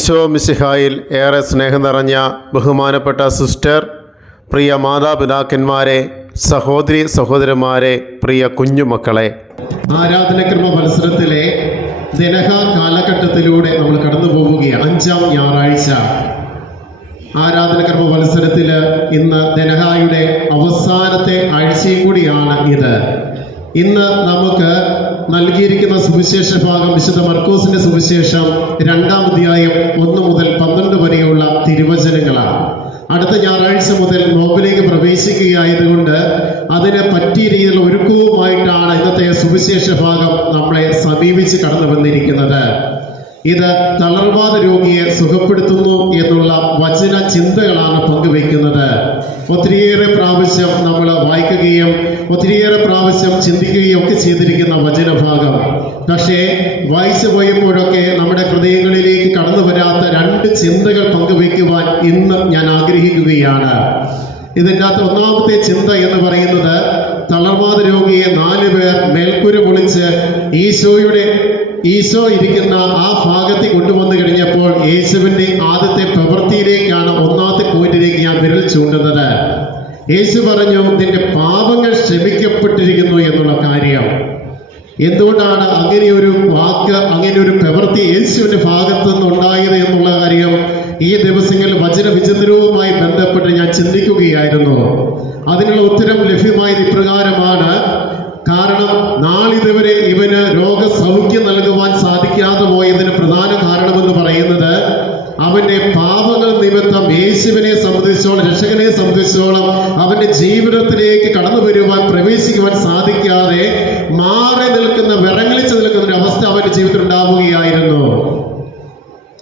ഈശോ മിസിഹായിൽ ഏറെ സ്നേഹം നിറഞ്ഞ ബഹുമാനപ്പെട്ട സിസ്റ്റർ പ്രിയ മാതാപിതാക്കന്മാരെ സഹോദരി സഹോദരന്മാരെ പ്രിയ കുഞ്ഞുമക്കളെ. ആരാധനക്രമ മത്സരത്തിലെ ദിനഹ കാലഘട്ടത്തിലൂടെ നമ്മൾ കടന്നു പോവുകയാണ്. അഞ്ചാം ഞായറാഴ്ച. ആരാധനക്രമ മത്സരത്തിൽ ഇന്ന് ദനഹായുടെ അവസാനത്തെ ആഴ്ചയും കൂടിയാണ് ഇത്. ഇന്ന് നമുക്ക് നൽകിയിരിക്കുന്ന സുവിശേഷ ഭാഗം വിശുദ്ധ മർക്കോസിന്റെ സുവിശേഷം രണ്ടാം അധ്യായം ഒന്ന് മുതൽ പന്ത്രണ്ട് വരെയുള്ള തിരുവചനങ്ങളാണ്. അടുത്ത ഞായറാഴ്ച മുതൽ നോബിലേക്ക് പ്രവേശിക്കുകയായതുകൊണ്ട് അതിന് പറ്റിയ രീതിയിൽ ഒരുക്കവുമായിട്ടാണ് ഇന്നത്തെ സുവിശേഷ ഭാഗം നമ്മളെ സമീപിച്ച് കടന്നു വന്നിരിക്കുന്നത്. ഇത് തളർവാദ രോഗിയെ സുഖപ്പെടുത്തുന്നു എന്നുള്ള വചന ചിന്തകളാണ് പങ്കുവെക്കുന്നത് ഒത്തിരിയേറെ പ്രാവശ്യം നമ്മൾ വായിക്കുകയും ഒത്തിരിയേറെ പ്രാവശ്യം ചിന്തിക്കുകയും ഒക്കെ ചെയ്തിരിക്കുന്ന വചനഭാഗം. പക്ഷേ വായിച്ചു പോയപ്പോഴൊക്കെ നമ്മുടെ ഹൃദയങ്ങളിലേക്ക് കടന്നു വരാത്ത രണ്ട് ചിന്തകൾ പങ്കുവയ്ക്കുവാൻ ഇന്ന് ഞാൻ ആഗ്രഹിക്കുകയാണ്. ഇതിന്റെ അകത്ത് ഒന്നാമത്തെ ചിന്ത എന്ന് പറയുന്നത് തളർവാദ രോഗിയെ നാല് പേർ മേൽക്കുര പൊളിച്ച് ഈശോയുടെ ഈശോ ഇരിക്കുന്ന ആ ഭാഗത്ത് കൊണ്ടുവന്നു കഴിഞ്ഞപ്പോൾ യേശുവിന്റെ ആദ്യത്തെ പ്രവൃത്തിയിലേക്കാണ് ഒന്നാമത്തെ പോയിന്റിലേക്ക് ഞാൻ വിരൽ ചൂണ്ടുന്നത്. യേശു പറഞ്ഞു നിന്റെ പാപങ്ങൾ ക്ഷമിക്കപ്പെട്ടിരിക്കുന്നു എന്നുള്ള കാര്യം. എന്തുകൊണ്ടാണ് അങ്ങനെ ഒരു വാക്ക് അങ്ങനെ ഒരു പ്രവൃത്തി യേശുവിന്റെ ഭാഗത്ത് നിന്നുണ്ടായത് എന്നുള്ള കാര്യം ഈ ദിവസങ്ങളിൽ വചന വിചിത്രവുമായി ബന്ധപ്പെട്ട് ഞാൻ ചിന്തിക്കുകയായിരുന്നു. അതിനുള്ള ഉത്തരം ലഭ്യമായത് ഇപ്രകാരമാണ്. കാരണം നാളിതുവരെ ഇവന് രോഗസൗഖ്യം നൽകുവാൻ സാധിക്കാതെ പോയതിന് പ്രധാന അവന്റെ പാപങ്ങൾ നിമിത്തം യേശുവിനെ സംബന്ധിച്ചോളം രക്ഷകനെ സംബന്ധിച്ചോളം അവന്റെ ജീവിതത്തിലേക്ക് കടന്നു വരുവാൻ പ്രവേശിക്കുവാൻ സാധിക്കാതെ മാറി നിൽക്കുന്ന വിറങ്ങളിച്ച് നിൽക്കുന്ന ഒരു അവസ്ഥ അവന്റെ ജീവിതത്തിൽ ഉണ്ടാവുകയായിരുന്നു.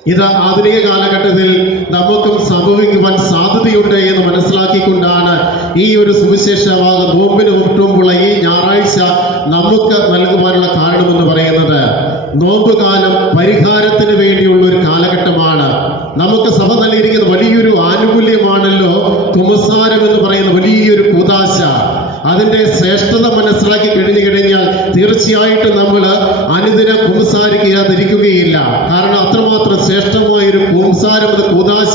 ഇത് ആധുനിക കാലഘട്ടത്തിൽ നമുക്കും സംഭവിക്കുവാൻ സാധ്യതയുണ്ട് എന്ന് മനസ്സിലാക്കിക്കൊണ്ടാണ് ഈ ഒരു സുവിശേഷവാദം നോമ്പിന് മുമ്പുള്ള ഈ ഞായറാഴ്ച നമുക്ക് നൽകുവാനുള്ള കാരണമെന്ന് പറയുന്നത്. നോമ്പ് കാലം പരിഹാരത്തിന് വേണ്ടിയുള്ള ഒരു കാലഘട്ടമാണ്. നമുക്ക് സഭ നൽകിയിരിക്കുന്ന വലിയൊരു ആനുകൂല്യമാണല്ലോ കുമസാരം എന്ന് പറയുന്ന വലിയൊരു കുതാശ. അതിന്റെ ശ്രേഷ്ഠത മനസ്സിലാക്കി കഴിഞ്ഞു കഴിഞ്ഞാൽ തീർച്ചയായിട്ടും നമ്മൾ അനുദിനം കുംസാരിക്കാതിരിക്കുകയില്ല കാരണം അത്രമാത്രം ശ്രേഷ്ഠമായൊരു കുംസാരം കൂതാശ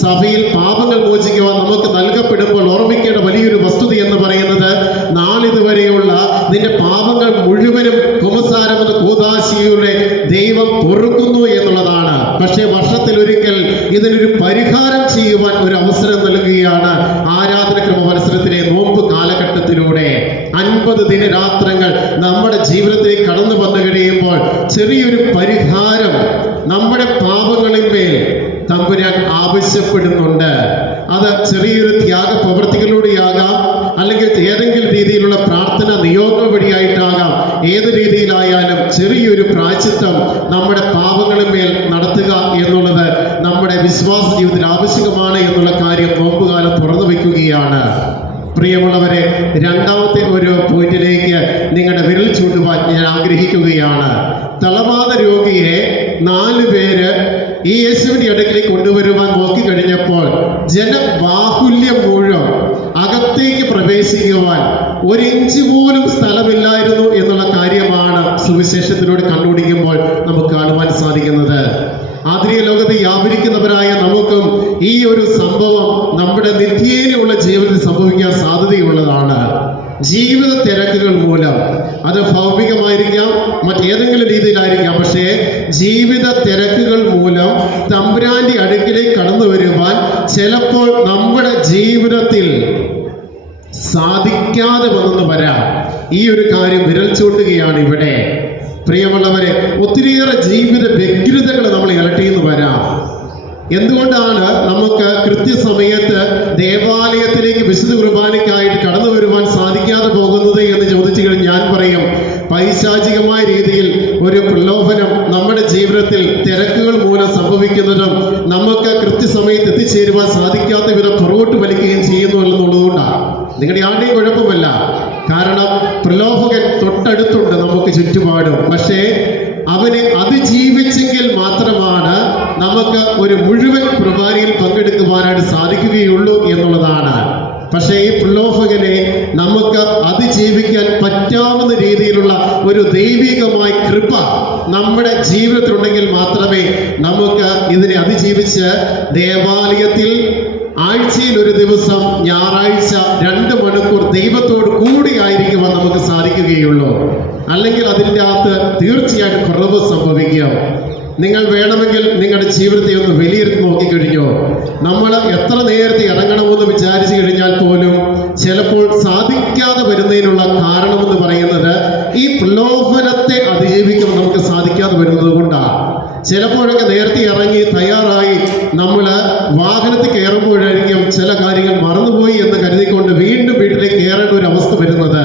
സഭയിൽ പാപങ്ങൾ മോചിക്കുവാൻ നമുക്ക് നൽകപ്പെടുമ്പോൾ ഓർമ്മിക്കേണ്ട വലിയൊരു വസ്തുത എന്ന് പറയുന്നത് നാളിതുവരെയുള്ള നിന്റെ പാപങ്ങൾ മുഴുവനും കുമസാരം എന്ന കൂതാശിയുടെ ദൈവം പൊറുക്കുന്നു എന്നുള്ളതാണ് പക്ഷേ വർഷത്തിൽ ഒരിക്കൽ ഇതിനൊരു പരിഹാരം ചെയ്യുവാൻ ഒരു അവസരം നൽകുകയാണ് ആരാധനക്രമ മത്സരത്തിലെ നോമ്പ് കാലഘട്ടത്തിലൂടെ. അൻപത് ദിനരാത്രങ്ങൾ നമ്മുടെ ജീവിതത്തിലേക്ക് കടന്നു വന്നു കഴിയുമ്പോൾ ചെറിയൊരു പരിഹാരം നമ്മുടെ പാപങ്ങളിന്മേൽ തമ്പുരാൻ ആവശ്യപ്പെടുന്നുണ്ട്. അത് ചെറിയൊരു ത്യാഗ പ്രവൃത്തികളിലൂടെയാകാം അല്ലെങ്കിൽ ഏതെങ്കിലും രീതിയിലുള്ള പ്രാർത്ഥന നിയോഗം വഴിയായിട്ടാകാം. ഏത് രീതിയിലായാലും ചെറിയൊരു പ്രായച്ചിത്തം നമ്മുടെ പാപങ്ങളിന്മേൽ നടത്തുക എന്നുള്ളത് നമ്മുടെ വിശ്വാസ ജീവിതത്തിൽ ആവശ്യമാണ് എന്നുള്ള കാര്യം നോമ്പുകാലം തുറന്നു വയ്ക്കുകയാണ് പ്രിയമുള്ളവരെ രണ്ടാമത്തെ ഒരു പോയിന്റിലേക്ക് നിങ്ങളുടെ വിരൽ ചൂണ്ടുവാൻ ഞാൻ ആഗ്രഹിക്കുകയാണ്. തളവാദ രോഗിയെ നാല് പേര് ഈ യേശുവിന്റെ അടുക്കിലേക്ക് കൊണ്ടുവരുവാൻ നോക്കി കഴിഞ്ഞപ്പോൾ ജനബാഹുല്യം മുഴുവൻ അകത്തേക്ക് പ്രവേശിക്കുവാൻ ഒരു ഇഞ്ച് പോലും സ്ഥലമില്ലായിരുന്നു എന്നുള്ള കാര്യമാണ് സുവിശേഷത്തിലൂടെ കണ്ടുപിടിക്കുമ്പോൾ നമുക്ക് കാണുവാൻ സാധിക്കുന്നത്. ആധുനിക ലോകത്തെ വ്യാപരിക്കുന്നവരായ നമുക്കും ഈ ഒരു സംഭവം നമ്മുടെ നിത്യേനയുള്ള ജീവിതത്തിൽ സംഭവിക്കാൻ സാധ്യതയുള്ളതാണ്. ജീവിത തിരക്കുകൾ മൂലം. അത് ഭൗമികമായിരിക്കാം മറ്റേതെങ്കിലും രീതിയിലായിരിക്കാം. പക്ഷേ ജീവിത തിരക്കുകൾ മൂലം തമ്പുരാന്റെ അടുക്കിലേക്ക് കടന്നു വരുവാൻ ചിലപ്പോൾ നമ്മുടെ ജീവിതത്തിൽ സാധിക്കാതെ വന്നെന്ന് വരാം. ഈ ഒരു കാര്യം വിരൽ ചൂണ്ടുകയാണ് ഇവിടെ. പ്രിയമുള്ളവരെ ഒത്തിരിയേറെ ജീവിത വ്യഗ്രതകൾ നമ്മൾ ഇരട്ടിയെന്ന് വരാം. എന്തുകൊണ്ടാണ് നമുക്ക് കൃത്യസമയത്ത് ദേവാലയത്തിലേക്ക് വിശുദ്ധ കുർബാനയ്ക്കായിട്ട് കടന്നു വരുവാൻ സാധിക്കാതെ പോകുന്നത് എന്ന് ചോദിച്ചു കഴിഞ്ഞാൽ ഞാൻ പറയും പൈശാചികമായ രീതിയിൽ ഒരു പ്രലോഭനം നമ്മുടെ ജീവിതത്തിൽ തിരക്കുകൾ മൂലം സംഭവിക്കുന്നതും നമുക്ക് കൃത്യസമയത്ത് എത്തിച്ചേരുവാൻ സാധിക്കാത്ത വിധം പുറകോട്ട് വലിക്കുകയും ചെയ്യുന്നു എന്നുള്ളതുകൊണ്ടാണ്. നിങ്ങളുടെ ആരുടെയും കുഴപ്പമല്ല. കാരണം പ്രലോഭകൻ തൊട്ടടുത്തുണ്ട് നമുക്ക് ചുറ്റുപാടും. പക്ഷേ അവനെ അതിജീവിച്ചെങ്കിൽ മാത്രമാണ് നമുക്ക് ഒരു മുഴുവൻ കുർബാനയിൽ പങ്കെടുക്കുവാനായിട്ട് സാധിക്കുകയുള്ളൂ എന്നുള്ളതാണ്. പക്ഷേ ഈ പ്രലോഭകനെ നമുക്ക് അതിജീവിക്കാൻ പറ്റാവുന്ന രീതിയിലുള്ള ഒരു ദൈവികമായ കൃപ നമ്മുടെ ജീവിതത്തിലുണ്ടെങ്കിൽ മാത്രമേ നമുക്ക് ഇതിനെ അതിജീവിച്ച് ദേവാലയത്തിൽ ആഴ്ചയിൽ ഒരു ദിവസം ഞായറാഴ്ച രണ്ട് മണിക്കൂർ ദൈവത്തോട് കൂടിയായിരിക്കുവാൻ നമുക്ക് സാധിക്കുകയുള്ളൂ. അല്ലെങ്കിൽ അതിന്റെ അകത്ത് തീർച്ചയായിട്ടും കുറവ് സംഭവിക്കാം. നിങ്ങൾ വേണമെങ്കിൽ നിങ്ങളുടെ ജീവിതത്തെ ഒന്ന് വിലയിരുത്തി നോക്കിക്കഴിഞ്ഞോ? നമ്മൾ എത്ര നേരത്തെ ഇറങ്ങണമെന്ന് വിചാരിച്ചു കഴിഞ്ഞാൽ പോലും ചിലപ്പോൾ സാധിക്കാതെ വരുന്നതിനുള്ള കാരണമെന്ന് പറയുന്നത് ഈ പ്രലോഭനത്തെ അതിജീവിക്കാൻ നമുക്ക് സാധിക്കാതെ വരുന്നത് കൊണ്ടാണ് ചിലപ്പോഴൊക്കെ നേരത്തെ ഇറങ്ങി തയ്യാറായി നമ്മൾ വാഹനത്തിൽ കയറുമ്പോഴായിരിക്കും ചില കാര്യങ്ങൾ മറന്നുപോയി എന്ന് കരുതിക്കൊണ്ട് വീണ്ടും വീട്ടിലേക്ക് കയറേണ്ട ഒരു അവസ്ഥ വരുന്നത്.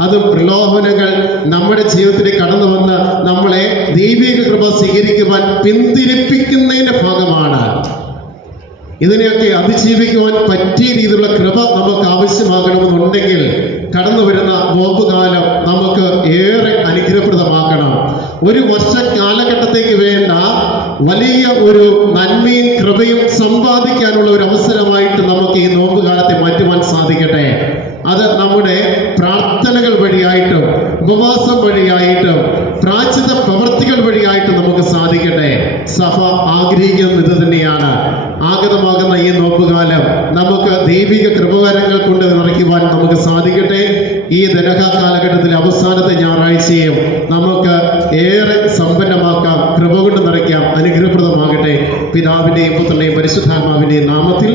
അത് പ്രലോഭനങ്ങൾ നമ്മുടെ ജീവിതത്തിൽ കടന്നു വന്ന് നമ്മളെ ദൈവിക കൃപ സ്വീകരിക്കുവാൻ പിന്തിരിപ്പിക്കുന്നതിന്റെ ഭാഗമാണ്. ഇതിനെയൊക്കെ അതിജീവിക്കുവാൻ പറ്റിയ രീതിയിലുള്ള കൃപ നമുക്ക് ആവശ്യമാകണമെന്നുണ്ടെങ്കിൽ കടന്നു വരുന്ന നോമ്പ് കാലം നമുക്ക് ഏറെ അനുഗ്രഹപ്രദമാക്കണം. ഒരു വർഷ കാലഘട്ടത്തേക്ക് വേണ്ട വലിയ ഒരു നന്മയും കൃപയും സമ്പാദിക്കാനുള്ള ഒരു അവസരമായിട്ട് നമുക്ക് ഈ നോമ്പ് കാലത്തെ മാറ്റുവാൻ സാധിക്കട്ടെ. അത് നമ്മുടെ പ്രാർത്ഥനകൾ വഴിയായിട്ടും ഉപവാസം വഴിയായിട്ടും പ്രാചിത പ്രവർത്തികൾ വഴിയായിട്ട് നമുക്ക് സാധിക്കട്ടെ. സഭ ആഗ്രഹിക്കുന്നത് ഇത് തന്നെയാണ്. ആഗതമാകുന്ന ഈ നോമ്പുകാലം നമുക്ക് ദൈവിക കൃപകരങ്ങൾ കൊണ്ട് നിറയ്ക്കുവാൻ നമുക്ക് സാധിക്കട്ടെ. ഈ ദനഹ കാലഘട്ടത്തിലെ അവസാനത്തെ ഞായറാഴ്ചയും നമുക്ക് ഏറെ സമ്പന്നമാക്കാം കൃപ കൊണ്ട് നിറയ്ക്കാം അനുഗ്രഹപ്രദമാകട്ടെ. പിതാവിന്റെയും പുത്രന്റെയും പരിശുദ്ധാത്മാവിന്റെയും നാമത്തിൽ